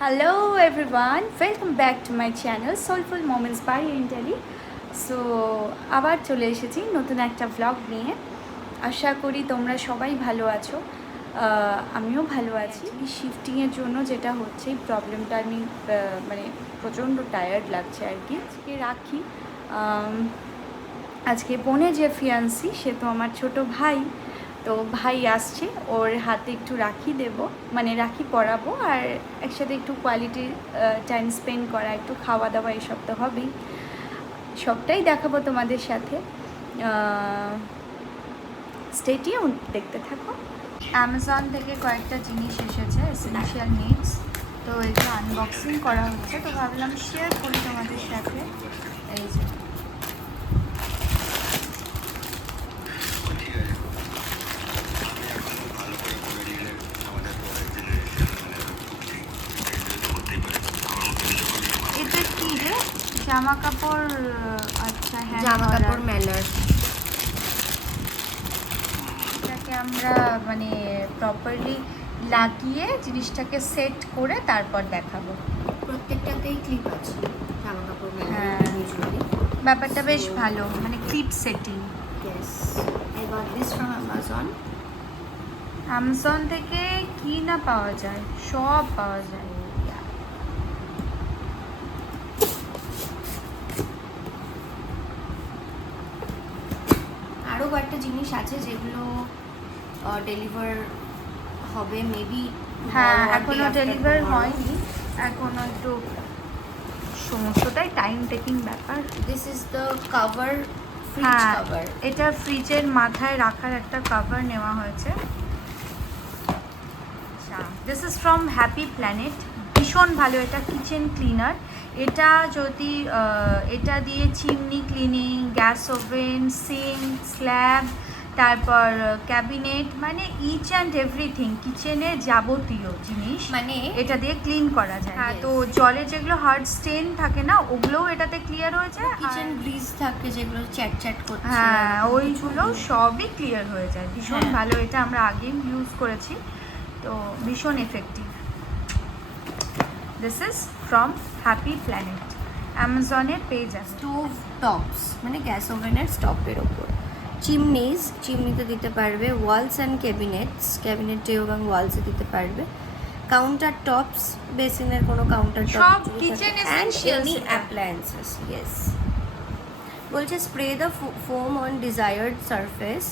Hello everyone, welcome back to my channel Soulful Moments by Inteli. So আবার চলে এসেছি নতুন একটা ব্লগ নিয়ে। আশা করি তোমরা সবাই ভালো আছো, আমিও ভালো আছি। শিফটিংয়ের জন্য যেটা হচ্ছে এই প্রবলেমটা আমি মানে প্রচণ্ড টায়ার্ড লাগছে আর কি। আজকে রাখি, আজকে বোনে যে ফিয়ান্সি সে তো আমার ছোট ভাই, তো ভাই আসছে, ওর হাতে একটু রাখি দেব, মানে রাখি পরাবো আর একসাথে একটু কোয়ালিটি টাইম স্পেন্ড করা, একটু খাওয়া দাওয়া এসব তো হবেই, সবটাই দেখাবো তোমাদের সাথে। স্টে টিউন, দেখতে থাকো। অ্যামাজন থেকে কয়েকটা জিনিস এসেছে, এসেনশিয়াল নিডস, তো এগুলো আনবক্সিং করা হচ্ছে, তো ভাবলাম শেয়ার করি তোমাদের সাথে। এই যে এটা কি রে, জামা কাপড়? আচ্ছা হ্যাঁ, জামা কাপড় মেলার। এটাকে আমরা মানে প্রপারলি লাগিয়ে জিনিসটাকে সেট করে তারপর দেখাবো। প্রত্যেকটাতেই ক্লিপ আছে জামা কাপড় মেলার। হ্যাঁ, ইউজুয়ালি ব্যাপারটা বেশ ভালো, মানে clip setting. Yes, I got this from Amazon. Amazon থেকে কি না পাওয়া যায়, সব পাওয়া যায়। আরও কয়েকটা জিনিস আছে যেগুলো ডেলিভার হবে মেবি। হ্যাঁ, এখনো ডেলিভার হয়নি, এখনো একটু সমস্তটাই টাইম টেকিং ব্যাপার। This is the cover, fridge হ্যাঁ, কভার। এটা ফ্রিজের মাথায় রাখার একটা কভার নেওয়া হয়েছে। আচ্ছা, this is from happy planet, ভীষণ ভালো, এটা কিচেন ক্লিনার। এটা যদি এটা দিয়ে chimney cleaning, gas oven, sink, slab, তারপর ক্যাবিনেট, মানে ইচ অ্যান্ড এভরিথিং কিচেনের যাবতীয় জিনিস মানে এটা দিয়ে ক্লিন করা যায়। হ্যাঁ, Yes. তো জলে যেগুলো হার্ড স্টেন থাকে না, ওগুলোও এটাতে ক্লিয়ার হয়ে যায়। কিচেন গ্রিজ থাকে যেগুলো চ্যাট চ্যাট করছে, হ্যাঁ, এরকম ওইগুলো কিছু। সবই ক্লিয়ার হয়ে যায়, ভীষণ হ্যাঁ। ভালো। এটা আমরা আগেই ইউজ করেছি, তো ভীষণ effective. This is from happy planet, অ্যামাজনের পেজ আছে। স্টোভ টপস মানে গ্যাস ওভেনের স্টপের ওপর। চিমনিতে দিতে পারবে। ওয়ালস অ্যান্ড ক্যাবিনেটে এবং ওয়ালসে দিতে পারবে। কাউন্টার টপস, বেসিনের কোনো কাউন্টার টপ, সব কিচেন এসেনশিয়ালস এটা। অ্যাপ্লায়েন্সেস। ইয়েস, বলছে spray the foam on desired surface,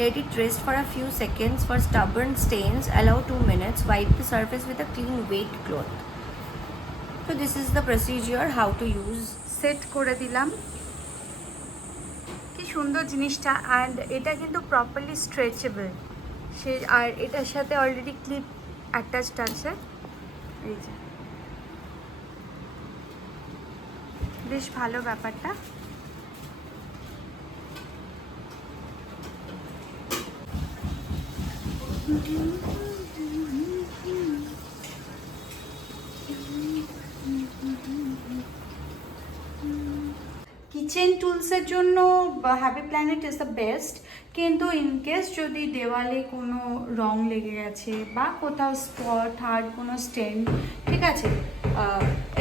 let it rest for a few seconds for stubborn stains, allow 2 minutes, wipe the surface with a clean wet cloth. So this is the procedure how to use. Set করে দিলাম, কি সুন্দর জিনিসটা। And এটা কিন্তু properly stretchable, সে আর এটার সাথে already clip attached আছে। এই যে বেশ ভালো ব্যাপারটা। কিচেন টুলসের জন্য happy planet is the best, কিন্তু ইনকেস যদি দেওয়ালে কোনো রং লেগে গেছে বা কোথাও স্পট হার্ড কোনো স্টেন, ঠিক আছে,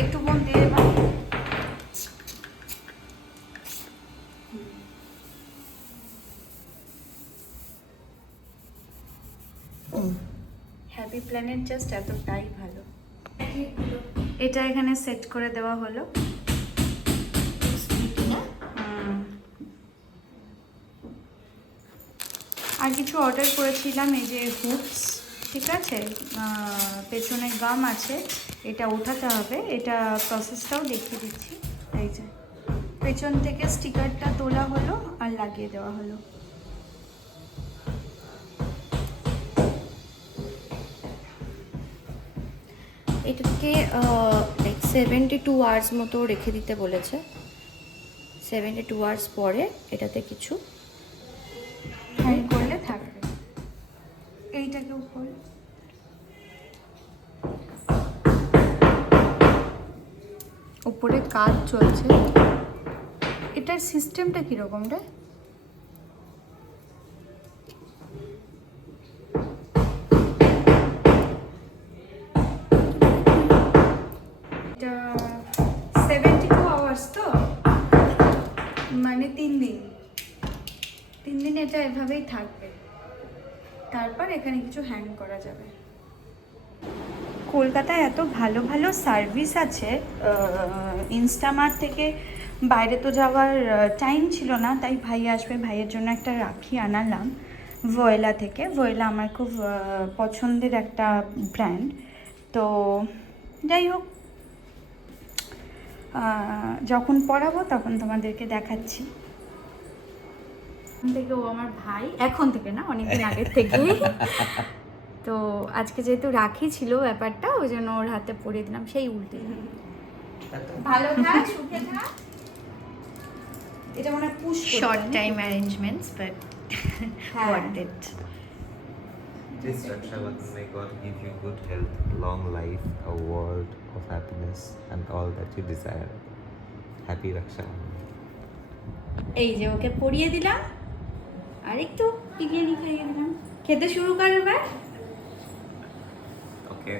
একটু বোন দিয়ে দেবা। হ্যাপি প্ল্যানেট জাস্ট এতটাই ভালো। এটা এখানে সেট করে দেওয়া হলো। আর কিছু অর্ডার করেছিলাম, এই যে হুকস, ঠিক আছে, পেছনে গাম আছে, এটা ওঠাতে হবে, এটা প্রসেসটাও দেখিয়ে দিচ্ছি। এই যে পেছন থেকে স্টিকারটা তোলা হলো আর লাগিয়ে দেওয়া হলো। এটাকে লাইক 72 আওয়ার্স মতো রেখে দিতে বলেছে। 72 আওয়ার্স পরে এটাতে কিছু হ্যাং করলে থাকবে। এইটাকে উপর উপরে কাজ চলছে। এটার সিস্টেমটা কীরকম রে? মানে 3 দিন এটা এভাবেই থাকবে, তারপর এখানে কিছু হ্যাং করা যাবে। কলকাতায় এত ভালো ভালো সার্ভিস আছে, ইনস্টামার্ট থেকে বাইরে তো যাওয়ার টাইম ছিল না, তাই ভাই আসবে, ভাইয়ের জন্য একটা রাখি আনালাম ভয়েলা থেকে। ভয়েলা আমার খুব পছন্দের একটা ব্র্যান্ড। তো যাই হোক, যখন পরাবো তখন তোমাদেরকে দেখাচ্ছি। থেকে ও আমার ভাই, এখন থেকে না, অনেকদিন আগের থেকে। তো আজকে যেহেতু রাখি ছিল ব্যাপারটা, ওই জন্য ওর হাতে পরিয়ে দিলাম, সেই উল্টে। ভালো থাক, সুখে থাক। এটা মনে হয় push short time arrangements, but worth it. This Raksha Bandhan, may God give you good health, long life, a world of happiness, and all that you desire. Happy Raksha Bandhan. এই যে ওকে পরিয়ে দিলাম, আর একটু বিরিয়ানি খাইয়ে দিলাম। খেতে শুরু কর এবার। Okay.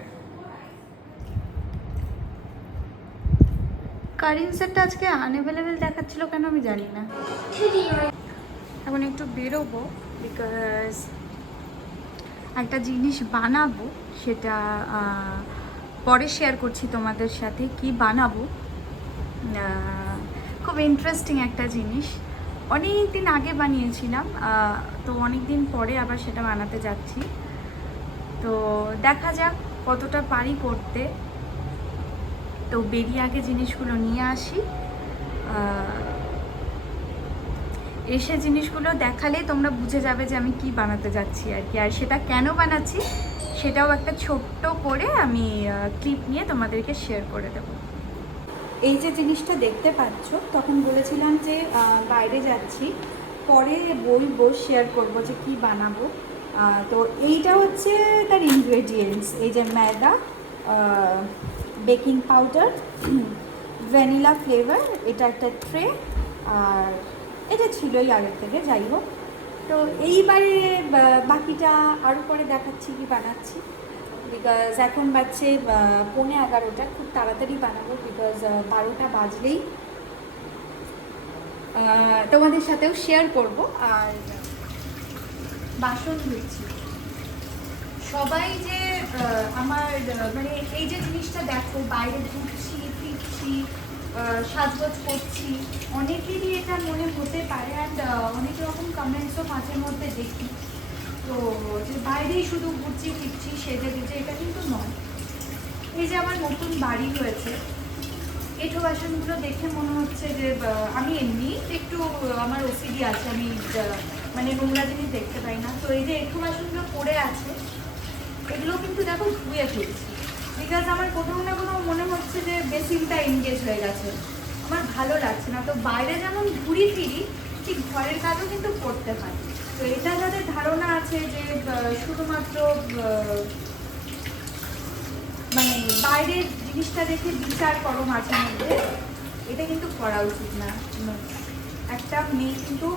কারিন সেটটা আজকে আনঅ্যাভেলেবেল দেখাচ্ছিল কেন আমি জানি না। এখন একটু বেরোবো, বিকজ একটা জিনিস বানাবো, সেটা পরে শেয়ার করছি তোমাদের সাথে কি বানাবো। খুব ইন্টারেস্টিং একটা জিনিস, অনেক দিন আগে বানিয়েছিলাম, তো অনেক দিন পরে আবার সেটা বানাতে যাচ্ছি। তো দেখা যাক কতটা পারি করতে। তো বেরিয়ে আগে জিনিসগুলো নিয়ে আসি, এসে জিনিসগুলো দেখালে তোমরা বুঝে যাবে যে আমি কি বানাতে যাচ্ছি আর কি। আর সেটা কেন বানাচ্ছি সেটাও একটা ছোট্ট করে আমি ক্লিপ নিয়ে তোমাদেরকে শেয়ার করে দেবো। এই যে জিনিসটা দেখতে পাচ্ছ, তখন বলেছিলাম যে বাইরে যাচ্ছি, পরে বলবো, শেয়ার করব যে কি বানাবো। তো এইটা হচ্ছে তার ইনগ্রেডিয়েন্টস। এই যে ময়দা, বেকিং পাউডার, ভ্যানিলা ফ্লেভার, এটা একটা ট্রে, আর এটা ছিলই আগের থেকে। যাই হোক, তো এইবারে বাকিটা আরও পরে দেখাচ্ছি কি বানাচ্ছি, বিকজ এখন বাজছে 11:15, খুব তাড়াতাড়ি বানাবো, বিকজ 12টা বাজলেই তোমাদের সাথেও শেয়ার করব। আর বাসন ধুচ্ছি, সবাই যে আমার মানে এই যে জিনিসটা দেখো, বাইরে ঘুরছি ফিরছি, সাজগোজ করছি, অনেকেরই এটা মনে হতে পারে, অ্যান্ড অনেক রকম কমেন্টসও মাঝে মধ্যে দেখি, তো যে বাইরেই শুধু ঘুরছি ফিরছি সেজে গুজে, এটা কিন্তু নয়। এই যে আমার নতুন বাড়ি হয়েছে, এঁঠো বাসনগুলো দেখে মনে হচ্ছে যে আমি এমনি একটু আমার ওসিডি আছে, আমি মানে নোংরা জিনিস দেখতে পাই না। তো এই যে এঁঠো বাসনগুলো পড়ে আছে, এগুলো কিন্তু দেখো ধুয়ে ফেলছি, বিকজ আমার কোথাও না কোথাও মনে হচ্ছে যে বেসিনটা এনগেজ হয়ে গেছে, আমার ভালো লাগছে না। তো বাইরে যেমন ঘুরি ফিরি, ঠিক ঘরের কাজও কিন্তু করতে হয়। তো এটা যাদের ধারণা আছে যে শুধুমাত্র মানে বাইরের জিনিসটা দেখে বিচার করো মাঝে মধ্যে, এটা কিন্তু করা উচিত না। একটা মেয়ে কিন্তু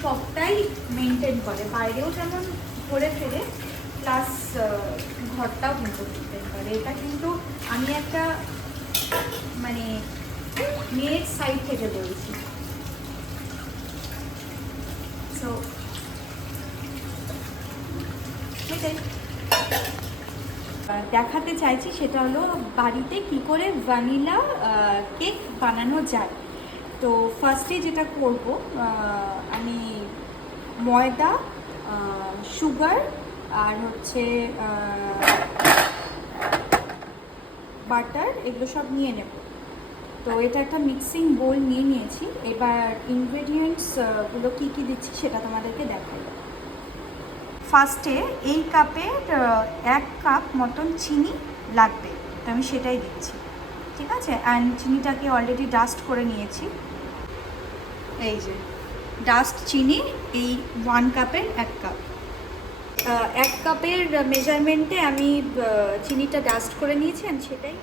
সবটাই মেনটেন করে, বাইরেও যেমন ঘুরে ফেরে, প্লাস ঘরটাও কিন্তু মেনটেন করে। এটা কিন্তু আমি একটা মানে মেয়ের সাইড থেকে বলছি। সো এটাই দেখাতে চাইছি, সেটা হলো বাড়িতে কি করে ভ্যানিলা কেক বানানো যায়। তো ফার্স্টে যেটা করব, আমি ময়দা, সুগার, আর হচ্ছে বাটার, এগুলো সব নিয়ে নেব। তো এটা একটা মিক্সিং বোল নিয়ে নিয়েছি। এবার ইনগ্রেডিয়েন্টসগুলো কী কী দিচ্ছি সেটা তোমাদেরকে দেখাই। ফার্স্টে এই কাপের 1 কাপ মতন চিনি লাগবে, তো আমি সেটাই দিচ্ছি, ঠিক আছে। অ্যান্ড চিনিটাকে অলরেডি ডাস্ট করে নিয়েছি। এই যে ডাস্ট চিনি, এই 1 কাপের 1 কাপ। 1 কাপের মেজারমেন্টে আমি চিনিটা ডাস্ট করে নিয়েছি, অ্যান্ড সেটাই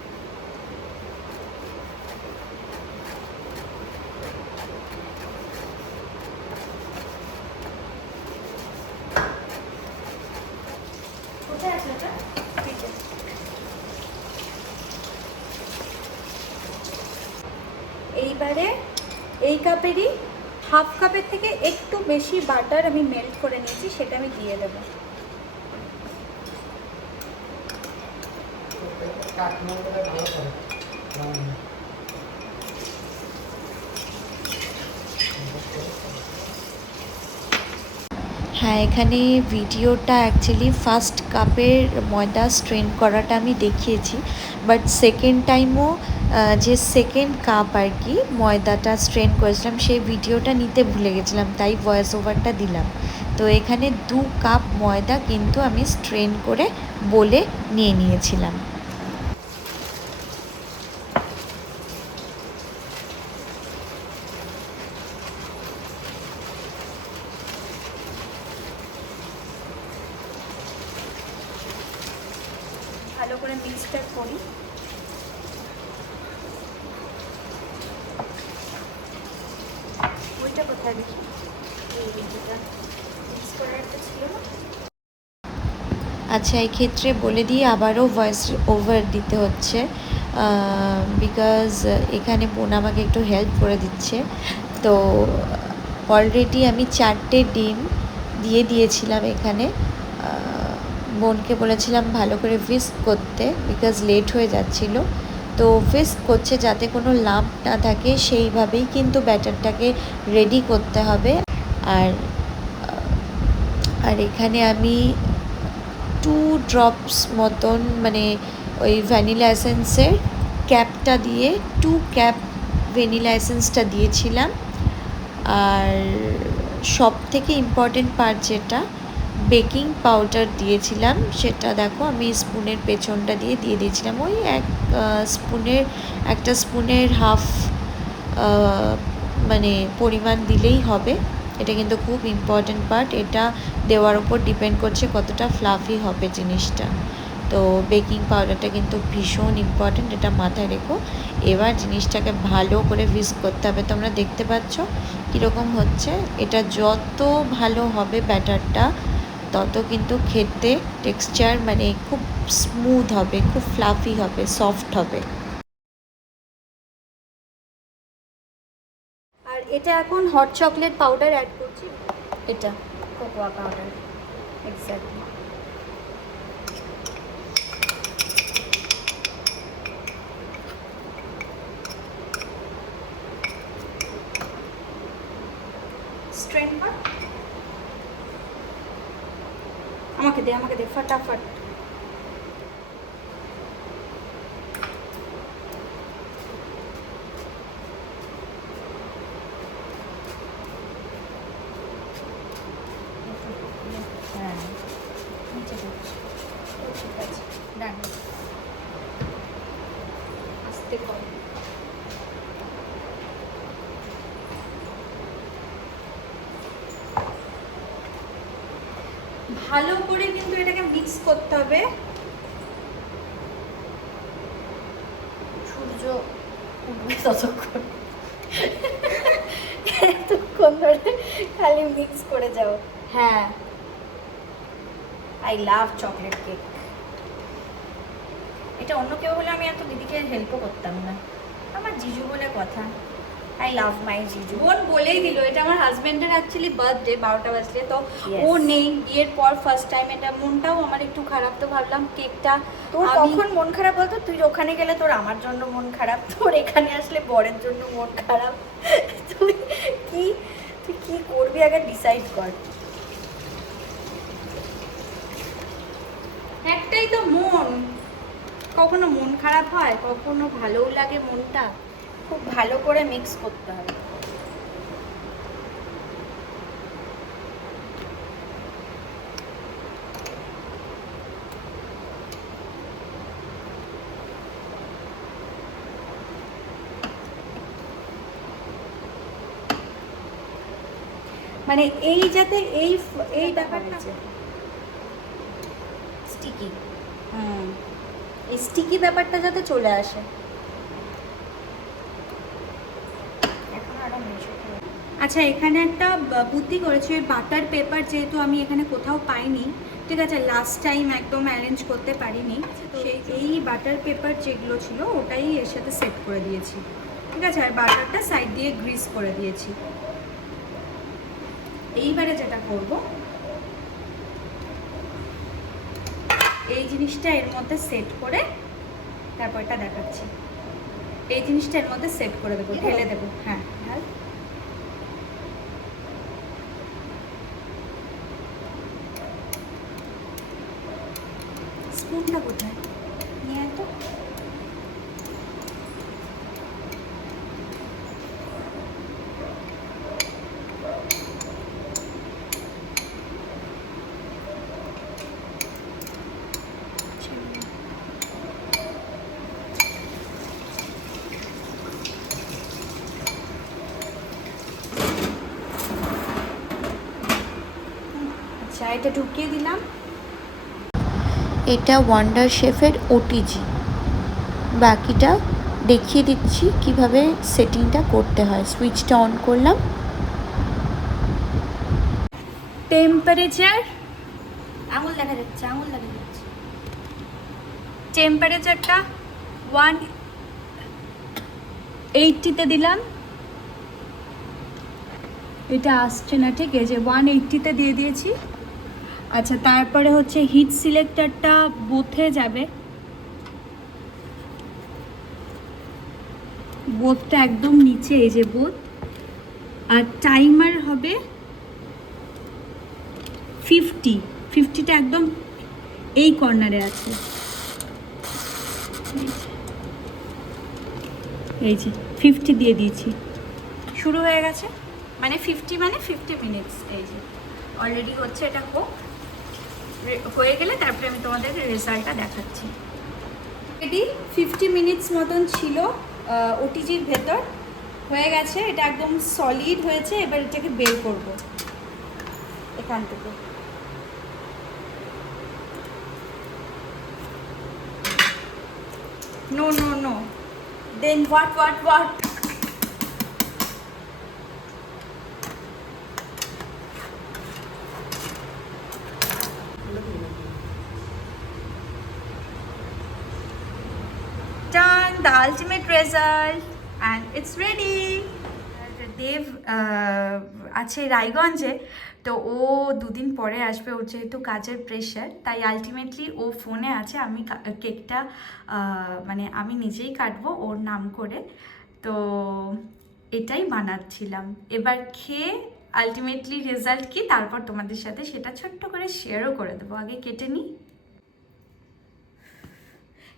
এইবারে এই কাপেরই হাফ কাপের থেকে একটু বেশি বাটার আমি মেল্ট করে নিয়েছি, সেটা আমি দিয়ে দেবো। হ্যাঁ, এখানে ভিডিওটা অ্যাকচুয়ালি ফার্স্ট কাপের ময়দা স্ট্রেন করাটা আমি দেখিয়েছি, বাট সেকেন্ড টাইমও যে সেকেন্ড কাপ আর কি ময়দাটা স্ট্রেন করেছিলাম সেই ভিডিওটা নিতে ভুলে গেছিলাম, তাই ভয়েস ওভারটা দিলাম। তো এখানে 2 কাপ ময়দা কিন্তু আমি স্ট্রেন করে বলে নিয়ে নিয়েছিলাম। ভালো করে মিক্সটা করি। ওইটা কোথায় দেখি, যেটা মিক্স করার একটা ছিল না। আচ্ছা, এই ক্ষেত্রে বলে দিয়ে আবারও ভয়েস ওভার দিতে হচ্ছে, বিকজ এখানে বোন আমাকে একটু হেল্প করে দিচ্ছে। তো অলরেডি আমি 4টে ডিম দিয়ে দিয়েছিলাম এখানে। বোনকে বলেছিলাম ভালো করে হুইস্ক করতে, বিকজ লেট হয়ে যাচ্ছিলো। তো হুইস্ক করছে যাতে কোনো লাম্প না থাকে, সেইভাবেই কিন্তু ব্যাটারটাকে রেডি করতে হবে। আর আর এখানে আমি 2 ড্রপস মতন মানে ওই ভ্যানিলা এসেন্সের ক্যাপটা দিয়ে 2 ক্যাপ ভ্যানিলা এসেন্সটা দিয়েছিলাম। আর সব থেকে ইম্পর্টেন্ট পার্ট যেটা বেকিং পাউডার দিয়েছিলাম, সেটা দেখো আমি স্পুনের পেছনটা দিয়ে দিয়েছিলাম। ওই একটা স্পুনের হাফ মানে পরিমাণ দিলেই হবে। এটা কিন্তু খুব ইম্পর্টেন্ট পার্ট, এটা দেওয়ার ওপর ডিপেন্ড করছে কতটা ফ্লাফি হবে জিনিসটা। তো বেকিং পাউডারটা কিন্তু ভীষণ ইম্পর্টেন্ট, এটা মাথায় রেখো। এবার জিনিসটাকে ভালো করে হুইস্ক করতে হবে। তোমরা দেখতে পাচ্ছ কীরকম হচ্ছে। এটা যত ভালো হবে ব্যাটারটা, তত কিন্তু খেতে টেক্সচার মানে খুব স্মুথ হবে, খুব ফ্লাফি হবে, সফট হবে। আর এটা এখন হট চকলেট পাউডার অ্যাড করছি, এটা কোকোয়া পাউডার এক্স্যাক্টলি। স্ট্রেন কর, আমাকে দে ফটাফট। হ্যাঁ, নিচে করছি। ঠিক আছে, ডান। আস্তে কর। ভালো করে কিন্তু এটাকে মিক্স করতে হবে। সূর্য উঠবে ততক্ষণ। এতক্ষণ ধরে খালি মিক্স করে যাও। হ্যাঁ, আই লাভ চকলেট কেক। এটা অন্য কেউ হলে আমি এত দিদিকে হেল্পও করতাম না, আমার জিজু বলে কথা। আই লাভ মাই জিজু। বোন বলেই দিল, এটা আমার হাজবেন্ডের অ্যাকচুয়ালি বার্থডে 12টা বাজলে, তো Yes. ও নেই বিয়ের পর ফার্স্ট টাইম। এটা মনটাও আমার একটু খারাপ, তো ভাবলাম কেকটা তোর কখন মন খারাপ বলতো? তুই ওখানে গেলে তোর আমার জন্য মন খারাপ, তোর এখানে আসলে বরের জন্য মন খারাপ। তুই কি করবি আগে ডিসাইড কর। একটাই তো মন, কখনো মন খারাপ হয়, কখনো ভালোও লাগে মনটা। খুব ভালো করে মিক্স করতে হবে। মানে এই যাতে এই ব্যাপারটা স্টিকি। এই স্টিকি ব্যাপারটা যাতে চলে আসে। এখন আরো মেশাতে হবে। আচ্ছা, এখানে একটা বুদ্ধি করেছি, ওই বাটার পেপার যেহেতু আমি এখানে কোথাও পাইনি, ঠিক আছে, লাস্ট টাইম একদম অ্যারেঞ্জ করতে পারিনি, সেই এই বাটার পেপার যেগুলো ছিল ওটাই এর সাথে সেট করে দিয়েছি, ঠিক আছে। আর বাটারটা সাইড দিয়ে গ্রিস করে দিয়েছি। এইবারে যেটা করব, এই জিনিসটা এর মধ্যে সেট করে তারপর এটা দেখাচ্ছি। এই জিনিসটা এর মধ্যে সেট করে দেবো, ঢেলে দেবো। হ্যাঁ ঢাল। স্পুনটা কোথায় নিয়ে আয় তো। আচ্ছা, এটা ঢুকিয়ে দিলাম। এটা ওয়ান্ডার শেফের ওটিজি। বাকিটা দেখিয়ে দিচ্ছি কিভাবে সেটিংটা করতে হয়। সুইচটা অন করলাম, টেম্পারেচার, আঙুল দেখা যাচ্ছে, আঙুল দেখা যাচ্ছে। টেম্পারেচারটা 180-তে দিলাম। এটা আসছে না, ঠিক আছে, 180-তে দিয়ে দিয়েছি। আচ্ছা, তারপরে হচ্ছে হিট সিলেক্টরটা বোথে যাবে, বোথটা একদম নিচে, এই যে বোথ। আর টাইমার হবে 50টা একদম এই কর্নারে আছে, এই যে 50 দিয়ে দিয়েছি। শুরু হয়ে গেছে, মানে 50 মানে 50 মিনিটস। এই যে অলরেডি হচ্ছে, এটা হয়ে গেলে তারপরে আমি তোমাদের রেজাল্টটা দেখাচ্ছি। এটি 50 মিনিটস মতন ছিল ওটিজির ভেতর, হয়ে গেছে। এটা একদম সলিড হয়েছে। এবার এটাকে বের করব এখান থেকে। No no no, then what what what. Done, the ultimate result, and it's ready. Deb আছে রায়গঞ্জে, তো ও দুদিন পরে আসবে। ওর যেহেতু কাজের প্রেশার, তাই আলটিমেটলি ও ফোনে আছে। আমি কেকটা মানে আমি নিজেই কাটবো ওর নাম করে, তো এটাই বানাচ্ছিলাম। এবার খেয়ে আলটিমেটলি রেজাল্ট কি তারপর তোমাদের সাথে সেটা ছোট্ট করে শেয়ারও করে দেবো। আগে কেটে নিই।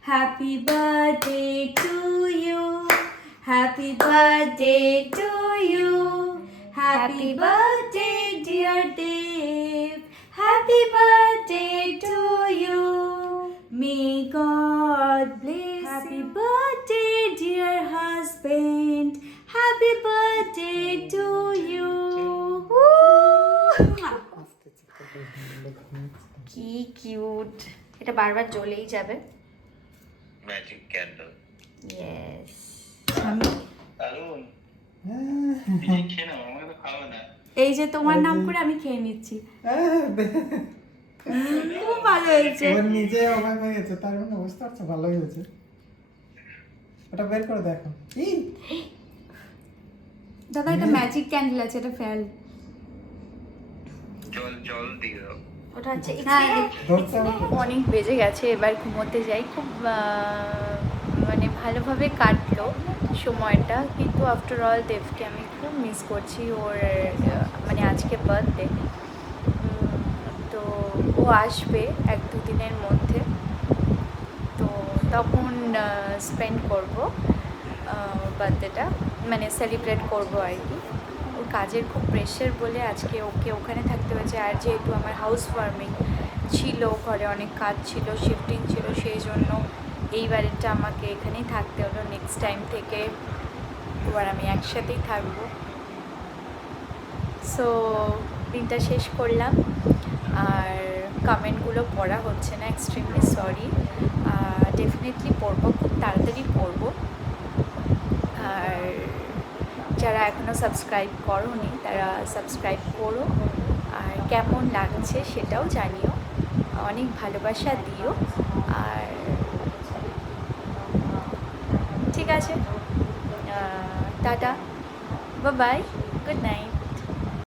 Happy birthday to you, happy birthday to you, happy birthday dear Dev, happy birthday to you, may God bless you, happy birthday dear husband, happy birthday to you. কি কিউট, এটা বারবার জ্বলেই যাবে। Magic candle. Yes. দারুণ। এই যে তোমার নাম করে আমি খেয়ে নিচ্ছি। খুব ভালো হয়েছে। ওর নিজে অবাক হয়ে গেছে, তার মানে বুঝতে পারছো ভালো হয়েছে। ওটা বের করে দেখো। দাদা, এটা ম্যাজিক ক্যান্ডেল আছে, এটা ফেল। জল দিয়ে দাও। ওটা হচ্ছে অনেক বেজে গেছে, এবার ঘুমোতে যাই। খুব মানে ভালোভাবে কাটলো সময়টা, কিন্তু আফটার অল দেবকে আমি খুব মিস করছি। ওর মানে আজকে বার্থডে, তো ও আসবে 1-2 দিনের মধ্যে, তো তখন স্পেন্ড করবো বার্থডেটা, মানে সেলিব্রেট করবো আর কি। ওর কাজের খুব প্রেশার বলে আজকে ওকে ওখানে থাকতে হয়েছে। আর যেহেতু আমার হাউস ওয়ার্মিং ছিল, ঘরে অনেক কাজ ছিল, শিফটিং ছিল, সেই জন্য এইবারেরটা আমাকে এখানেই থাকতে হলো। নেক্সট টাইম থেকে এবার আমি একসাথেই থাকবো। সো দিনটা শেষ করলাম, আর কমেন্টগুলো পড়া হচ্ছে না, এক্সট্রিমলি সরি। ডেফিনেটলি পড়বো, খুব তাড়াতাড়ি পড়বো। আর যারা এখনও সাবস্ক্রাইব করোনি তারা সাবস্ক্রাইব করো, আর কেমন লাগছে সেটাও জানিও, অনেক ভালোবাসা দিও। আর ঠিক আছে, tata, bye bye, good night.